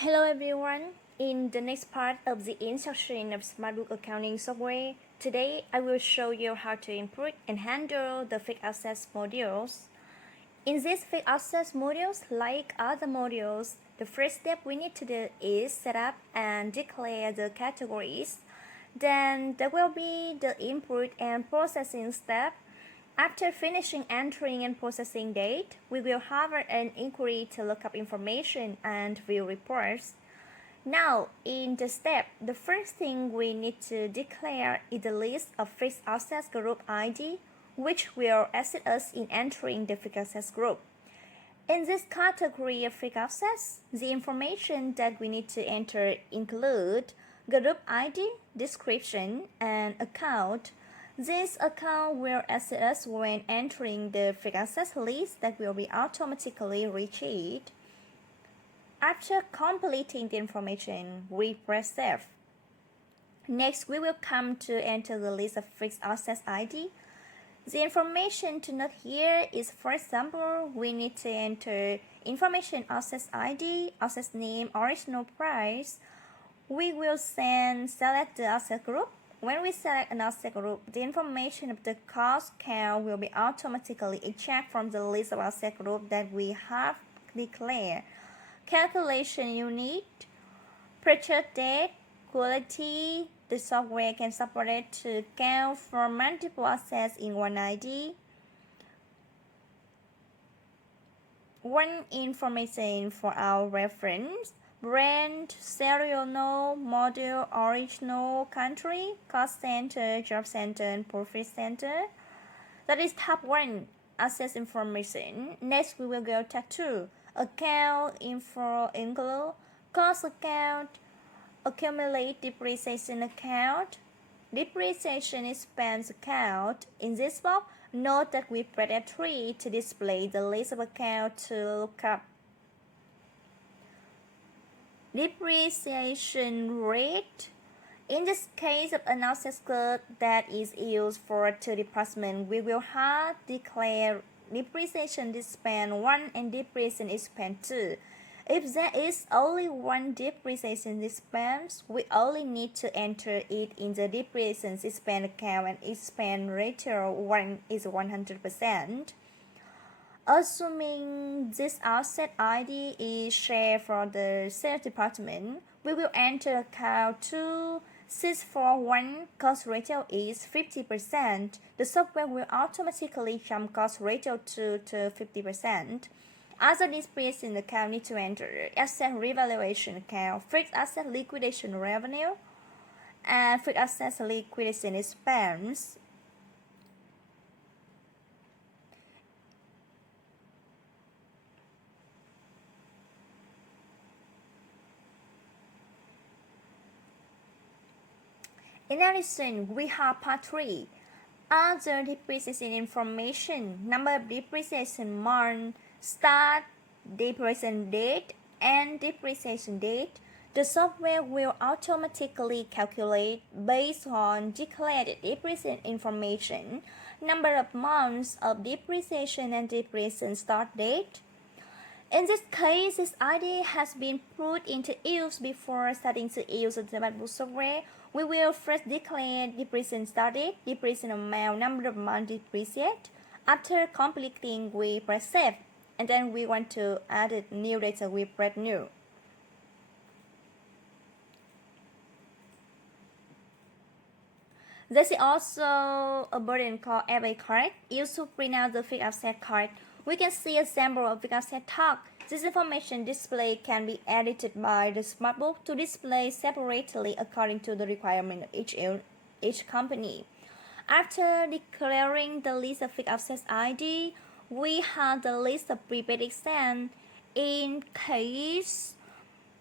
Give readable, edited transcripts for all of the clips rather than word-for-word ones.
Hello everyone. In the next part of the instruction of SmartBook accounting software, today I will show you how to input and handle the fixed assets modules. In these fixed assets modules, like other modules, the first step we need to do is set up and declare the categories. Then there will be the input and processing step. After finishing entering and processing date, we will have an inquiry to look up information and view reports. Now, in the step, the first thing we need to declare is the list of fixed assets group ID, which will assist us in entering the fixed assets group. In this category of fixed assets, the information that we need to enter include group ID, description, and account. This account will assist us when entering the fixed assets list that will be automatically retrieved. After completing the information, we press Save. Next, we will come to enter the list of fixed assets ID. The information to note here is, for example, we need to enter information assets ID, assets name, original price. We will select the asset group. When we select an asset group, the information of the cost count will be automatically extracted from the list of asset group that we have declared. Calculation unit, purchase date, quality. The software can support it to count for multiple assets in one ID. One information for our reference: brand, serial number, model, original, country, cost center, job center, and profit center. That is tab 1, assets information. Next, we will go tab 2, account info include, cost account, accumulate depreciation account, depreciation expense account. In this box, note that we press F3 to display the list of accounts to look up. Depreciation rate. In this case of an asset code that is used for two departments, we will have declare depreciation expense 1 and depreciation expense 2. If there is only one depreciation expense, we only need to enter it in the depreciation expense account and expense ratio 1 is 100%. Assuming this asset ID is shared for the sales department, we will enter account 2641, cost ratio is 50%. The software will automatically jump cost ratio to 50%. Other depreciation account need to enter asset revaluation account, fixed asset liquidation revenue, and fixed asset liquidation expense. In addition, we have part 3, other depreciation information, number of depreciation month, start, depreciation date, and depreciation date. The software will automatically calculate based on declared depreciation information, number of months of depreciation and depreciation start date. In this case, this ID has been put into use before starting to use the SmartBooks software. We will first declare depreciation start date, depreciation amount, number of months depreciate. After completing, we press Save, and then we want to add a new data, we press New. There is also a button called FA card used to print out the fixed asset card. We can see a sample of fixed asset tag. This information display can be edited by the SmartBook to display separately according to the requirement of each company. After declaring the list of fixed assets ID, we have the list of prepaid expense. In case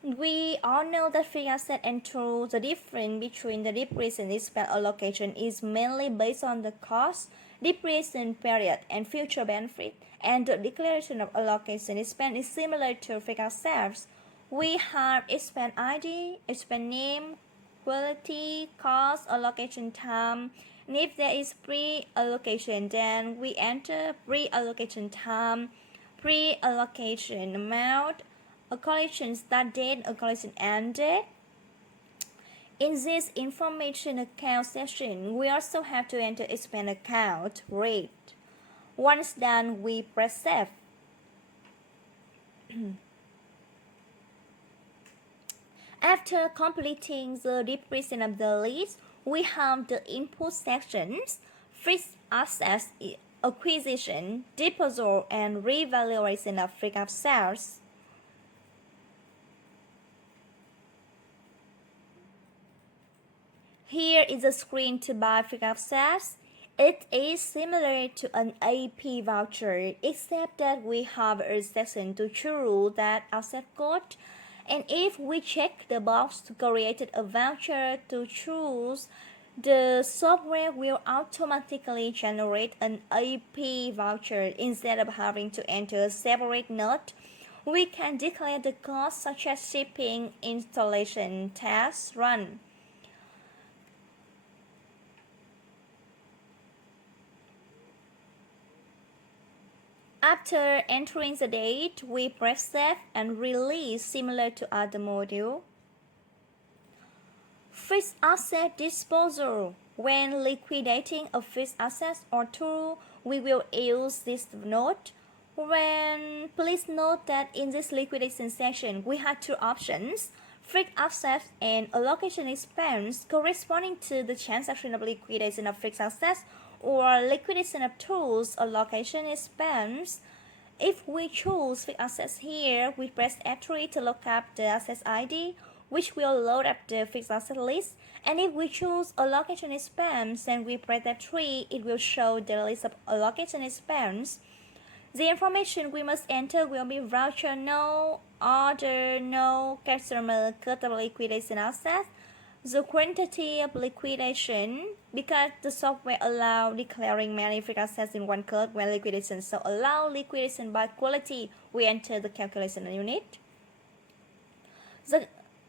we all know that fixed asset enter the difference between the depreciation expense allocation is mainly based on the cost, depreciation period, and future benefit, and the declaration of allocation expense is similar to fixed assets. We have expense ID, expense name, quality, cost, allocation time, and if there is pre-allocation, then we enter pre-allocation time, pre-allocation amount, a collection start date, a collection end date. In this information account section, we also have to enter expand account rate. Once done, we press save. After completing the description of the list, we have the input sections, fixed assets, acquisition, disposal, and revaluation of fixed assets. Here is a screen to buy fixed assets. It is similar to an AP voucher, except that we have a section to choose that asset code. And if we check the box to create a voucher to choose, the software will automatically generate an AP voucher instead of having to enter a separate note. We can declare the costs such as shipping, installation, tax, run. After entering the date, we press save and release similar to other module. Fixed asset disposal. When liquidating a fixed asset or tool, we will use this note. Please note that in this liquidation section, we have two options, fixed assets and allocation expense corresponding to the transaction of liquidation of fixed assets or liquidation of tools allocation expense. If we choose fixed assets here, we press F3 to look up the assets ID, which will load up the fixed asset list. And if we choose allocation expense and we press F3, it will show the list of allocation expense. The information we must enter will be voucher no, order no, customer cut of liquidation assets, the quantity of liquidation, because the software allows declaring many fixed assets in one code when liquidation, so allow liquidation by quality, we enter the calculation unit. The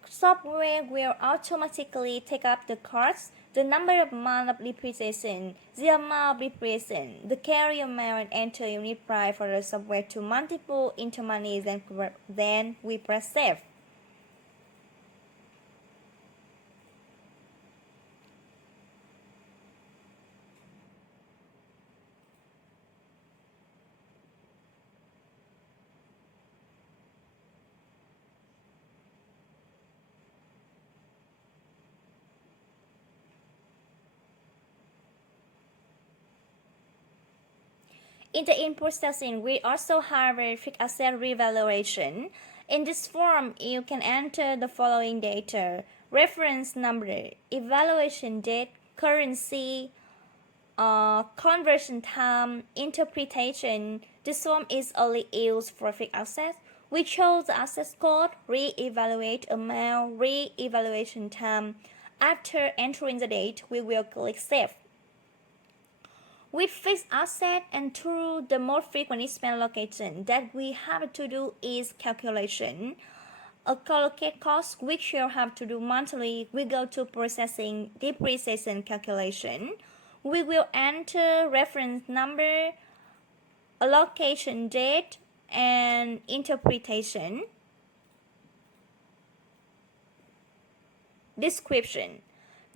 software will automatically take up the cards, the number of months of depreciation, the amount of depreciation, the carry amount, and enter unit price for the software to multiple into money, then we press save. In the input section, we also have a fixed asset revaluation. In this form, you can enter the following data: reference number, evaluation date, currency, conversion time, interpretation. This form is only used for fixed assets. We chose the asset code, re-evaluate amount, re-evaluation time. After entering the date, we will click Save. With fixed asset and through the more frequent expense allocation that we have to do is calculation. Allocate cost, which you'll have to do monthly, we go to processing depreciation calculation. We will enter reference number, allocation date, and interpretation. Description.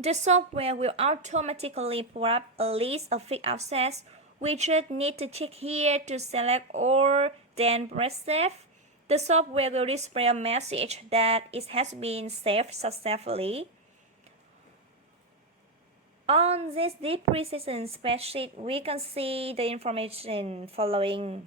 The software will automatically pull up a list of fixed assets. We just need to check here to select all, then press save. The software will display a message that it has been saved successfully. On this depreciation spreadsheet, we can see the information following.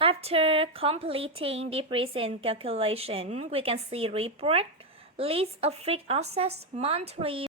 After completing depreciation calculation, we can see report, list of fixed assets, monthly